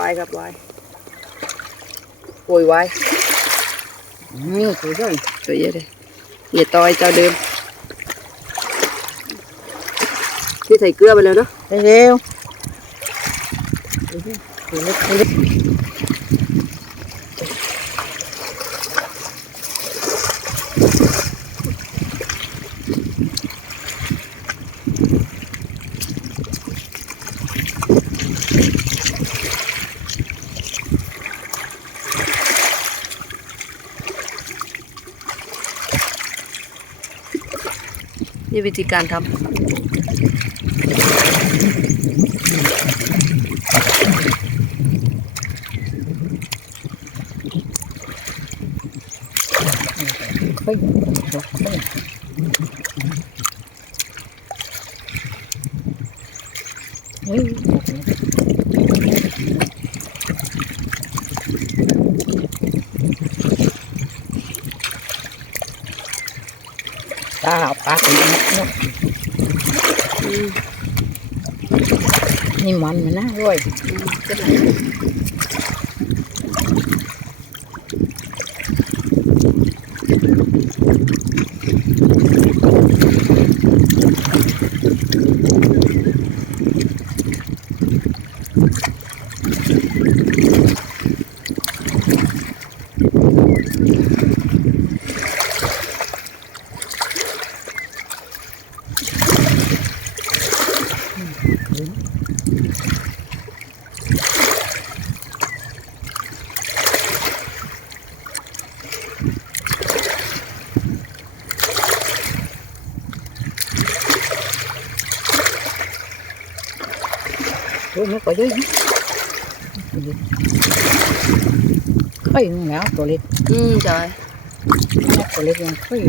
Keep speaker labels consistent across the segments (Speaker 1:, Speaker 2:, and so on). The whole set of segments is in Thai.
Speaker 1: วายครับวายโอ้ยวาย
Speaker 2: นี่ตัวย่อย
Speaker 1: ตัวเยอะเลยเหยียดตอยเจ้าเดิมที่ใส่เกลือไปแล้วเนาะ
Speaker 2: ไปเร็วตัวเล็กตัวเล็ก
Speaker 1: นี่วิธีการทำ
Speaker 2: ค่อยดอกค่อยเฮ้ยตาเอาปากอีกนิด นี่
Speaker 1: มั
Speaker 2: นมันนะด้วย ตัวนี้ก็เยอะนะค่อยนึงแล้วตัวเล็ก
Speaker 1: อืมใช่
Speaker 2: ตัวเล็กยังค่อย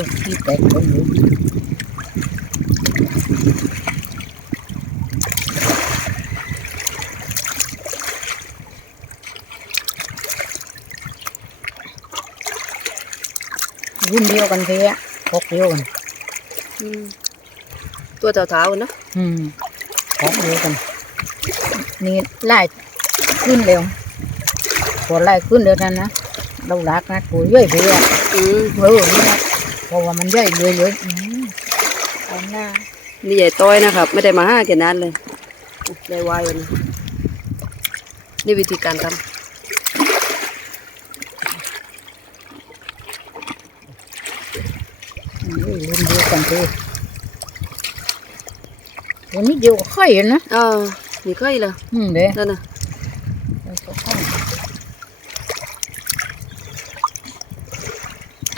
Speaker 2: อะเพื่อที่แตกคนอยู่รุ่นเดียวกันเพียพกเดียวกัน
Speaker 1: ตัวเท้าๆเนาะ
Speaker 2: อืมพกเดียวกัน นี่ไล่ขึ้นเร็วพอไล่ขึ้นเร็วนั้นนะเราลักนะตัวย่อยเพีย
Speaker 1: อืม
Speaker 2: เออนี่นะ เพราะว่ามันย่อยเลยเลยอืมเอาหน้า
Speaker 1: นี่ใหญ่ต้อยนะครับ ไม่ได้มาห้าแค่นั้นเลยได้วายวันนี้นี่วิธีการท
Speaker 2: อุ้ยรุ่นเดียวกันเลยวันนี้เดียวก็ค่อยนะำ
Speaker 1: อ่ามีเคยเหรอ
Speaker 2: อืมเด้
Speaker 1: นั่นน่ะ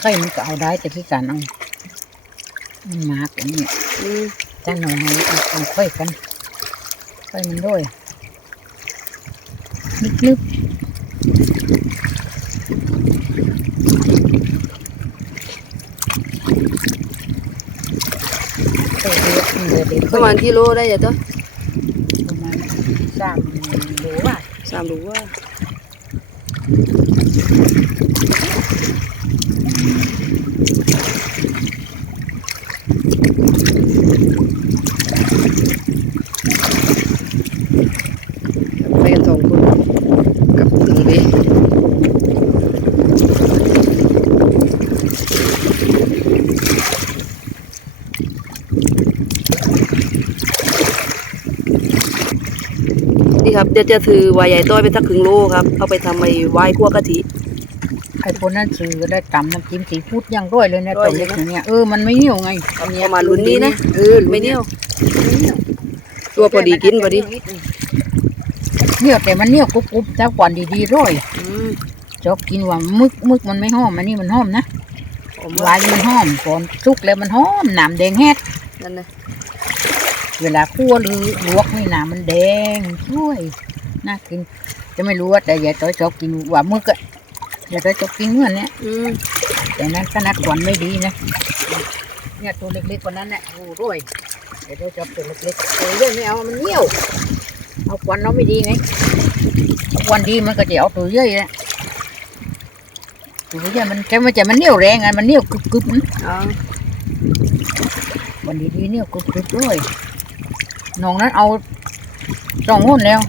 Speaker 2: ค่อยมันก็เอาได้แต่ที่การเอามันมากอันนี้
Speaker 1: อืม
Speaker 2: จ้าหน่อยหน่อยเอาเอาค่อยกันค่อยมันด้วยนึบนึบค่อยเดียวอืมเดี๋ยวเดี๋ยว
Speaker 1: ป
Speaker 2: ค่อย
Speaker 1: ระมาณกิโลได้ยังตัว
Speaker 2: ประมาณสามโลว่า
Speaker 1: สามรู้ว่าไปกั นสองคนกับหนึ่งเบนี่ครับเดี๋ยวจะถือวายใหญ่ต้อยไปสักครึ่งโลครับ เอาไปทำไอ้วายคั่วกะทิ
Speaker 2: ไอ้คนนั้นซื้อก็ได้ตำน้ำจิ้มซีฟู้ดอย่างร้อยเลยนะ
Speaker 1: ร้อ
Speaker 2: ตั
Speaker 1: ยวเลย
Speaker 2: เล็ก
Speaker 1: นะ
Speaker 2: อย่างเนี้ยเออมันไม่เหนียวไงอันเนี้ย
Speaker 1: ประมาณรุ่นนี้นะ
Speaker 2: เออ
Speaker 1: ไม่เหนียวตัวพอดีกินพอดี
Speaker 2: เหนียวแต่มันเหนียวกรุบกรุบแต่กว่าดีๆร้อย
Speaker 1: อืม
Speaker 2: ชอบกินว่ามึกมึกมันไม่หอมอันนี้มันหอมนะ
Speaker 1: หอม
Speaker 2: วายมันหอมก่อนสุกแล้วมันหอมหนามแดงแฮด
Speaker 1: นั่นนะ
Speaker 2: เวลาคั่วหรือลวกนี่หนามมันแดงช่วยน่ากินจะไม่รู้ว่าแต่ยายต้อยชอบกินว่ามึกอะ ยายต้อยชอบกินเหมือนเนี้ย
Speaker 1: อืม
Speaker 2: แต่นั้นขนาดก่อนไม่ดีนะเนี่ยตัวเล็กๆกว่านั้นแหละโอ้ด้วยเดี๋ยวเราจับตัวเล็กๆตัวใหญ่ไม่เอามันเหนียวเอาควันเราไม่ดีไงเอาควันดีมันก็จะเอาตัวใหญ่แหละตัวใหญ่มันแค่มันจะมันเหนียวแรงไงมันเหนียวกรึบๆมัน
Speaker 1: อ๋อ
Speaker 2: วันดีดีๆเนี่ยกรึบๆด้วยน้องนั้นเอาสองหุ่นแล้ว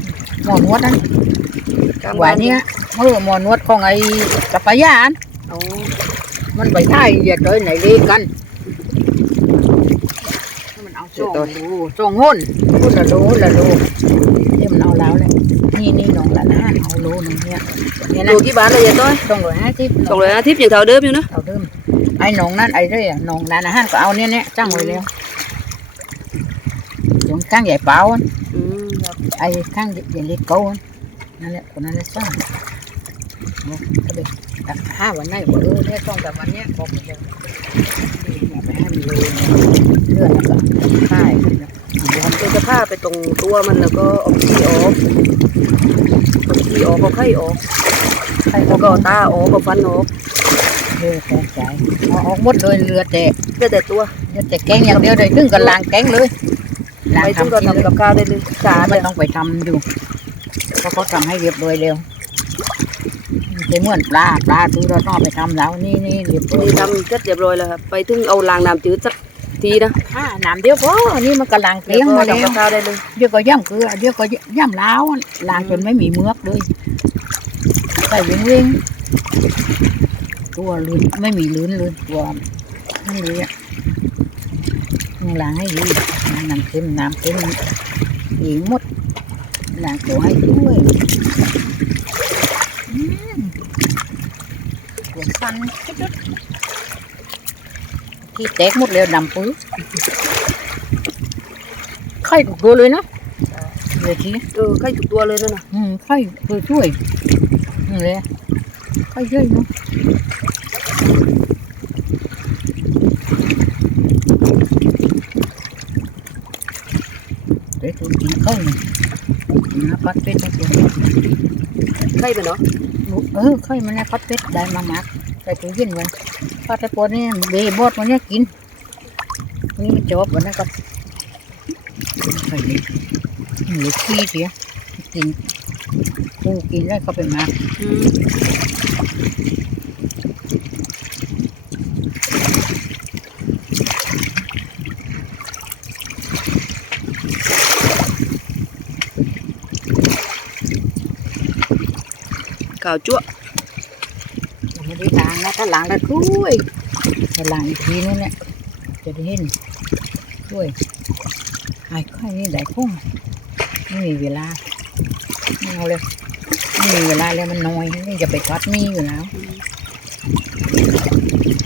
Speaker 2: หมอนวดนั้น
Speaker 1: กลาง
Speaker 2: หวานเนี่ย เออหมอนวดของไอ้กัปปะยาน
Speaker 1: อ๋อ
Speaker 2: มันไปท่ายอย่าเจอไหนเล่กันให้มันเอาส่งดูส่งหุ้นหุ้นละโลหุ้นละโลเดี๋ยวมันเอาแล้วเลยนี่นี่น้องละนะเอาโลหนึงเนี่ยเนี่ย
Speaker 1: ดู
Speaker 2: นะ
Speaker 1: กี่บาทเลยยายต้อย
Speaker 2: สองร้อยห้าสิบ
Speaker 1: สองร้อยอาทิตย์ยังเท่าเดิมอยู่นะ
Speaker 2: เอาเดิมไอ้น้องนั่นไอ้เรื่อยน้องร้านอาหารก็เอาเนี่ยเนี่ยจ้างไว้แล้วตรงข้างใหญ่เปล่าอะ
Speaker 1: อืมครับ
Speaker 2: ไอ้ข้างใหญ่เล็กเก้าอะนั่นแหละคนนั้นแหละจ้าง ห้าวันไหนบอกเออเนี่ยต้องแต่วันเนี้ยบอกมันจะเนี่ยไปให้มันโลเลือดแล้วก็ค่ายมันนะ
Speaker 1: เราจะผ้าไปตรงตัวมันแล้วก็เอาขี้ออกเอาขี้ออกเอาไข่ออก
Speaker 2: ไข่
Speaker 1: แล้วก็เอาตาออกเอาฟันออก
Speaker 2: เลือดแตกใจเอาออกหมดเลยเลือดแต่
Speaker 1: เหลือแต่ตัว
Speaker 2: เลือดแต่แกงอย่างเดียวเลยถึงกับล้างแกงเลยล้าง
Speaker 1: ไปถึง
Speaker 2: ทำ
Speaker 1: ก็
Speaker 2: กินเลย
Speaker 1: ทำกับข้าวได้เลยสาด
Speaker 2: ไม่
Speaker 1: เลย
Speaker 2: ต้องไปทำอยู่เพราะเขาทำให้เรียบร้อยเร็ว จะเหมือนปลาปลาที่เราต้องเอาไปทำแล้วนี่นี่เรียบร้อย
Speaker 1: นี่ทำเสร็จเรียบร้อยแล้วครับ ไปถึงเอาล้างน้ำจืดสักทีนะ
Speaker 2: อ่าน้ำเดียวพออันนี้มันกำลังเก
Speaker 1: แล้
Speaker 2: ลี้ยวง
Speaker 1: ก็
Speaker 2: มาแล้
Speaker 1: ทำกับ
Speaker 2: ว
Speaker 1: ข้าวได้เลย
Speaker 2: เดี๋ยวก็ย่ำเกลือเดี๋ยวก็ย่ำล้าวล้างจนไม่มีเมือกเลยใส่เว้งเว้งตัวลื่นไม่มีลื่นเลยตัวนั่นเลยอะต้องล้างให้ดีน้ำเค็มน้ำเค็มอีกหมดล้างตัวให้ด้วย อืมตัวฟันจุดๆที่แตกหมดแล้วดำปื้อไข่ทุกตัวเลยนะเลยที
Speaker 1: เออไข่ทุกตัวเลยนั่นน่ะ
Speaker 2: อืมไข่ช่วยช่วยนี่เลยไข่เยอะเนาะเดี๋ยวตัวกินข้าวนี่นะพัดเป็ดนะตัว
Speaker 1: ไข่ไปเนาะ
Speaker 2: เออไข่มันนะพัดเป็ดได้มามักใส่ตู้เย็นมันพัดแต่ปนนี่เบย์บอดมันเนี่ยกินนี่มันจบวันนั้นก็ไข่เลยหลือขี้เสียกินกูกินได้ก็เป็นมาก
Speaker 1: ข่าวจั่ว
Speaker 2: ไม่ได้ล้างนะถ้าล้างแล้วช่วยถ้าล้างอีกทีนึงเนี่ยจะได้เห็นช่วยหายไข้นี่ได้คุ้มไม่มีเวลาไม่เอาเลยไม่มีเวลาแล้วมันน้อยนี่จะไปวัดมีอยู่แล้ว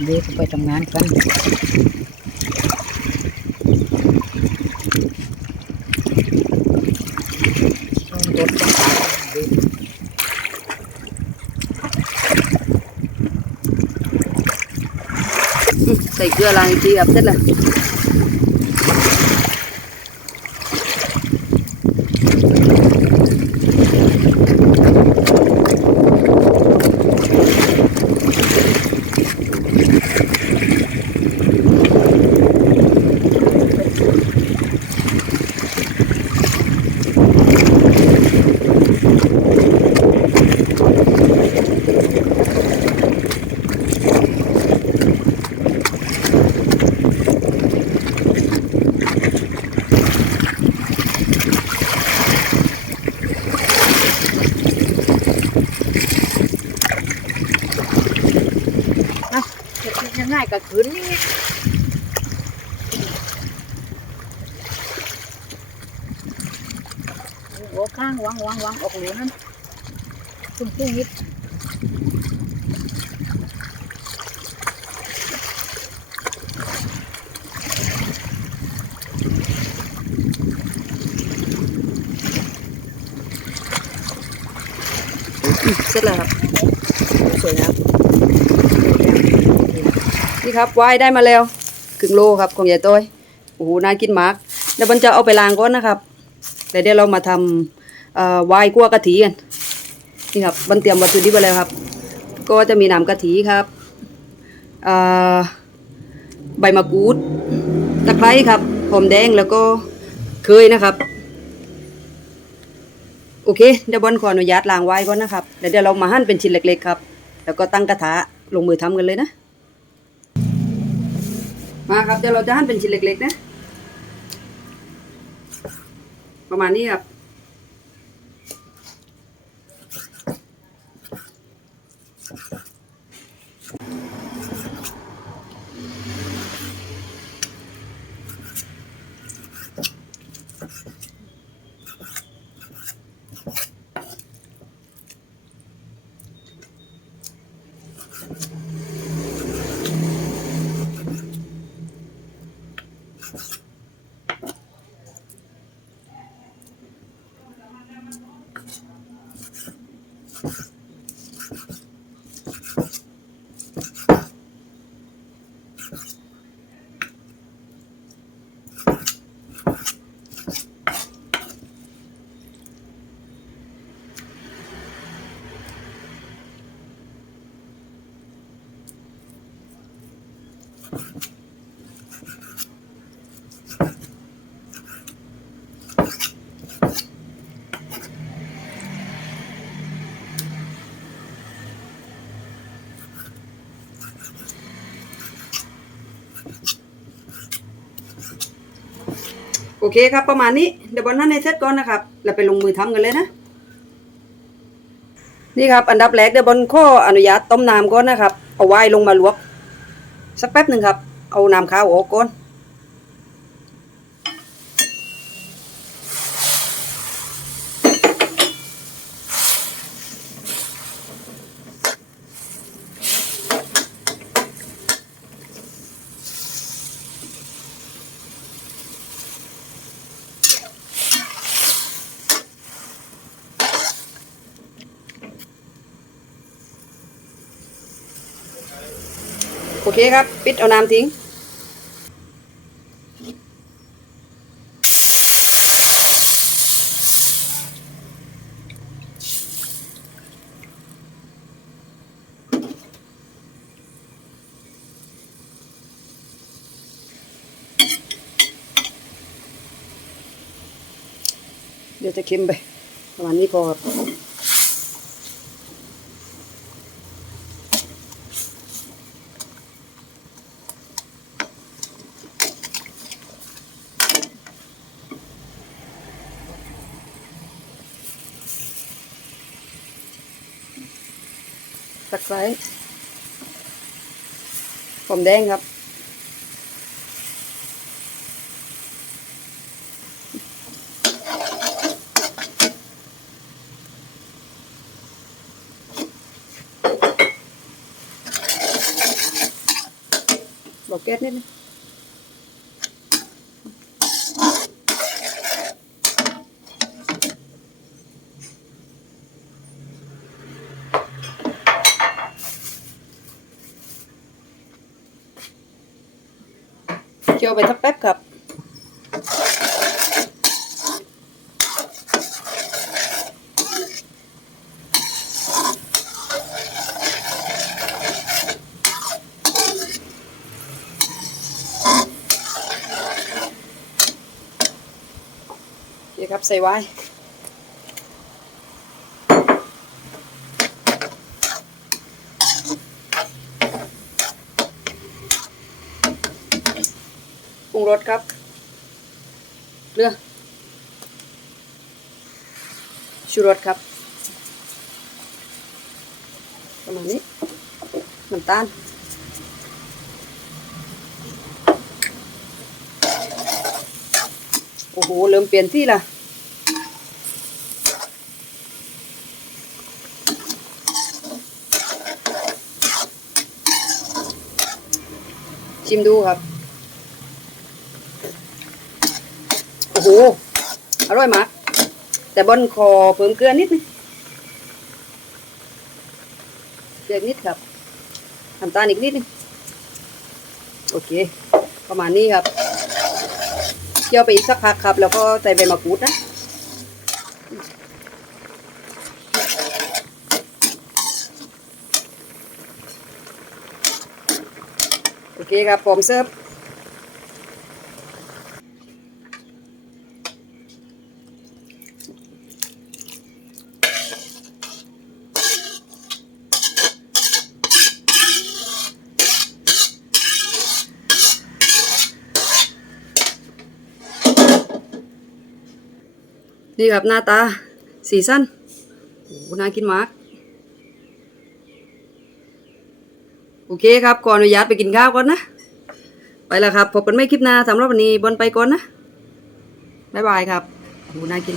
Speaker 2: เดี๋ยวไปทำงานกันต้องรถต้องการเดี๋ยว
Speaker 1: อืมใส่เกลื กทีครับเสร็จแล้
Speaker 2: นนี่หัวข้างวางวางวางออกเหลือนั่นตุ้มตุ้มนิด
Speaker 1: เสร็จแล้วครับสวยงามนี่ ครับวายได้มาแล้วครึ่งโลครับของยายต้อยโอ้โหน่ากินมากเดี๋ยวมันจะเอาไปล้างก่อนนะครับแต่เดี๋ยวเรามาทำวายคั่วกะทิกันนี่ครับมันเตรียมวัตถุดิบไว้แล้วครับ ก็จะมีน้ำกะทิครับใบมะกรูดตะไคร้ครับหอมแดงแล้วก็เคยนะครับ โอเคเดี๋ยวบอลขออนุญาตล้างไว้ก่อนนะครับเดี๋ยวเดี๋ยวเรามาหั่นเป็นชิ้นเล็กๆครับ แล้วก็ตั้งกระทะลงมือทำกันเลยนะ มาครับเดี๋ยวเราจะหั่นเป็นชิ้นเล็กๆนะ ประมาณนี้ครับ อเคครับประมาณนี้เดี๋ยวบอลนั่นในเซตก่อนนะครับเราไปลงมือทำกันเลยนะ นี่ครับอันดับแรกเดี๋ยวบอลข้ออนุญาตต้มน้ำก่อนนะครับ เอาไว้ลงมาลวก สักแป๊บหนึ่งครับ เอาน้ำข้าวออกก่อน โอเคครับ ปิดเอาน้ำทิ้ง เดี๋ยวจะเค็มไป ประมาณนี้พอ ตะไคร้หอมแดงครับบอกแก๊สนิดนึงเคี่ยว ไปสักแป๊บครับโอเคครับใส่ไว้ รุงรสครับ เกลือชูรสครับ ประมาณนี้ น้ำตาลโอ้โห เริ่มเปลี่ยนที่ละชิมดูครับ โอ้โหอร่อยมาก แต่บนคอเพิ่มเกลือนิดนึงเกลือนิดครับน้ำตาลอีกนิดนึงโอเค ประมาณนี้ครับเคี่ยวไปอีกสักพักครับ แล้วก็ใส่ใบมะกรูดนะโอเคครับพร้อมเสิร์ฟ นี่ครับหน้าตา สีสั้นโอ้โหน่ากินมาก โอเคครับขออนุญาตไปกินข้าวก่อนนะ ไปแล้วครับพบกันไม่คลิปหน้าสำหรับวันนี้บนไปก่อนนะ บ๊ายบายครับโอ้โหน่ากิน